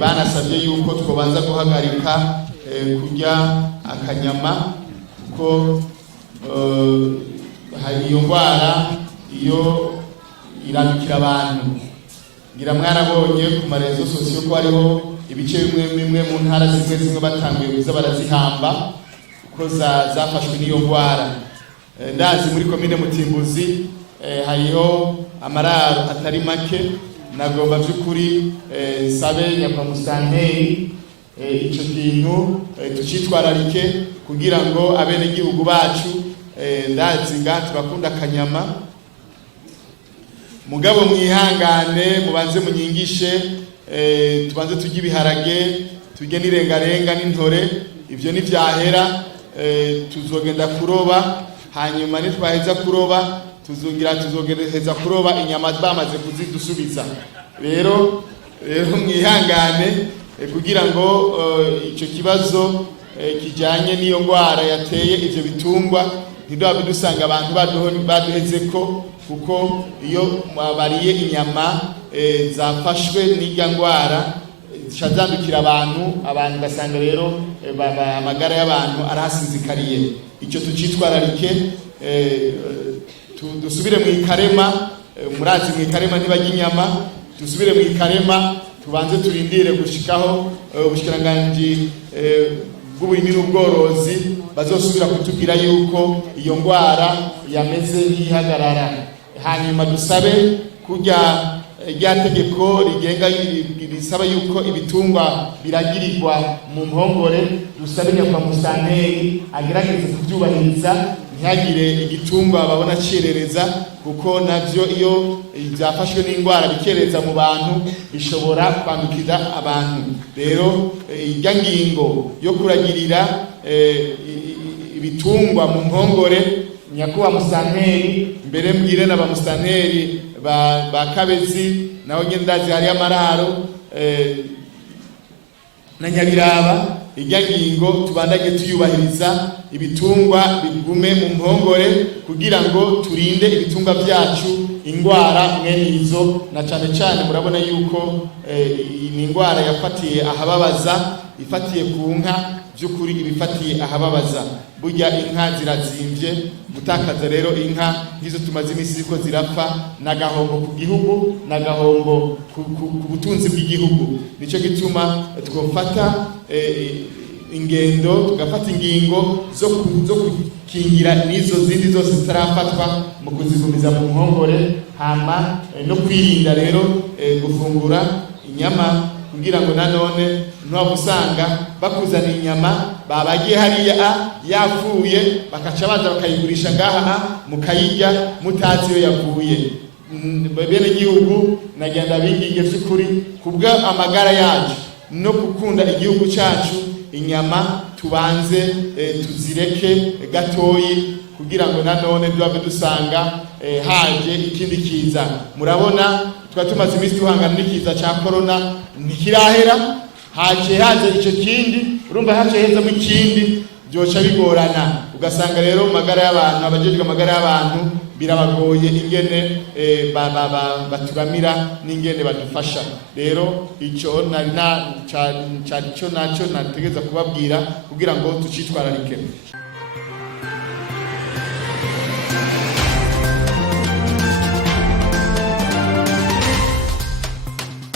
banasabye yuko twobanza guhagarika kurya akanyama ko hari iyo ndwara iyo irandukira abantu. Ngira mwarabonye ku marezo sosiyo ko hariho ibice bimwe mu ntara zimwe batanguye kuza barazihamba uko zafashwe n'iyo ndwara. Ndazi muri komine Mutimbuzi hariho amararo atari make, nagomba by'ukuri sabe nyakwamusanteri icyo kintu tucitwararike kugira ngo abenegihugu bacu ndazi nga turakunda akanyama, mugabo mwihangane mubanze munyingishe, tubanze tujye ibiharage, tujye n'irengarenga n'intore, ibyo nivyahera tuzogenda kuroba, hanyuma nitwaheza kuroba tuzogereza kuroba inyama bamaze kuzidusubiza. Rero mwihangane kugira ngo icyo kibazo kijanye n'iyo ndwara yateye ivyo bitungwa ntiduhabe dusanga abantu baduhezeko, kuko iyo bariye inyama zafashwe n'irya ndwara zishazandukira abantu basanga rero amagara y'abantu arahasinzikariye. Icyo tucitwararike, dusubire mu ikarema, murazi mu ikarema ntibajya inyama, dusubire mu ikarema tubanze turindire gushikaho ubushikiranganje bw'uburimyi n'ubworozi bazosubira kutubwira yuko iyo ndwara yameze yihagarara. Hanyuma dusabe kurya rya tegeko rigenga risaba yuko ibitungwa biragirirwa mu mpongore, dusabe nyakwamusanteri agerageze kubyubahiriza, ntihagire igitungwa babona cerereza, kuko navyo iyo byafashwe n'indwara bikereza mu bantu bishobora kwandukira abantu. Rero irya ngingo yo kuragirira ibitungwa mu mpongore, nyakuba musanteri mbere mbwire na bamusanteri ba Kabezi naho nyine ndazi hari amararo na Nyabiraba, irya ngingo tubandanye tuyubahiriza, ibitungwa bigume mu mpongore kugira ngo turinde ibitungwa byacu indwara mwene izo, na cyane murabona yuko ni indwara yafatiye ahababaza, ifatiye ku nka, by'ukuri ibifatiye ahababaza. Burya inka zirazimvye, gutakaza rero inka ngizo tumaze imisi ziko zirapfa nagahombo ku gihugu, nagahombo ku butunzi bw'igihugu. Nico gituma twofata ingendo, tugafata ingingo zo kukingira nizo zindi zose zitarafatwa mu kuzigumiza mu mpongore, hama no kwirinda rero gufungura inyama, kugira ngo nanone ntwabusanga bakuzana inyama babagiye hariya yapfuye bakaca baza bakayigurisha ngaha mukayirya mutazi iyo yavuye. Bene gihugu nagenda binginge by'ukuri kubwa amagara yacu no gukunda igihugu cyacu, inyama tubanze tuzireke gatoyi kugira ngo nanone duhabe dusanga haje ikindi kiza. Murabona tumaze imisi tuhangana n'ikiza cya corona ntikirahera, haje icyo kindi, urumva haje heza mu kindi byoca bigorana, ugasanga rero magara y'abantu, abajejwe amagara y'abantu birabagoye ingene baturamira n'ingene badufasha. Rero icyo nacyo nategeza kubabwira kugira ngo tucitwararike.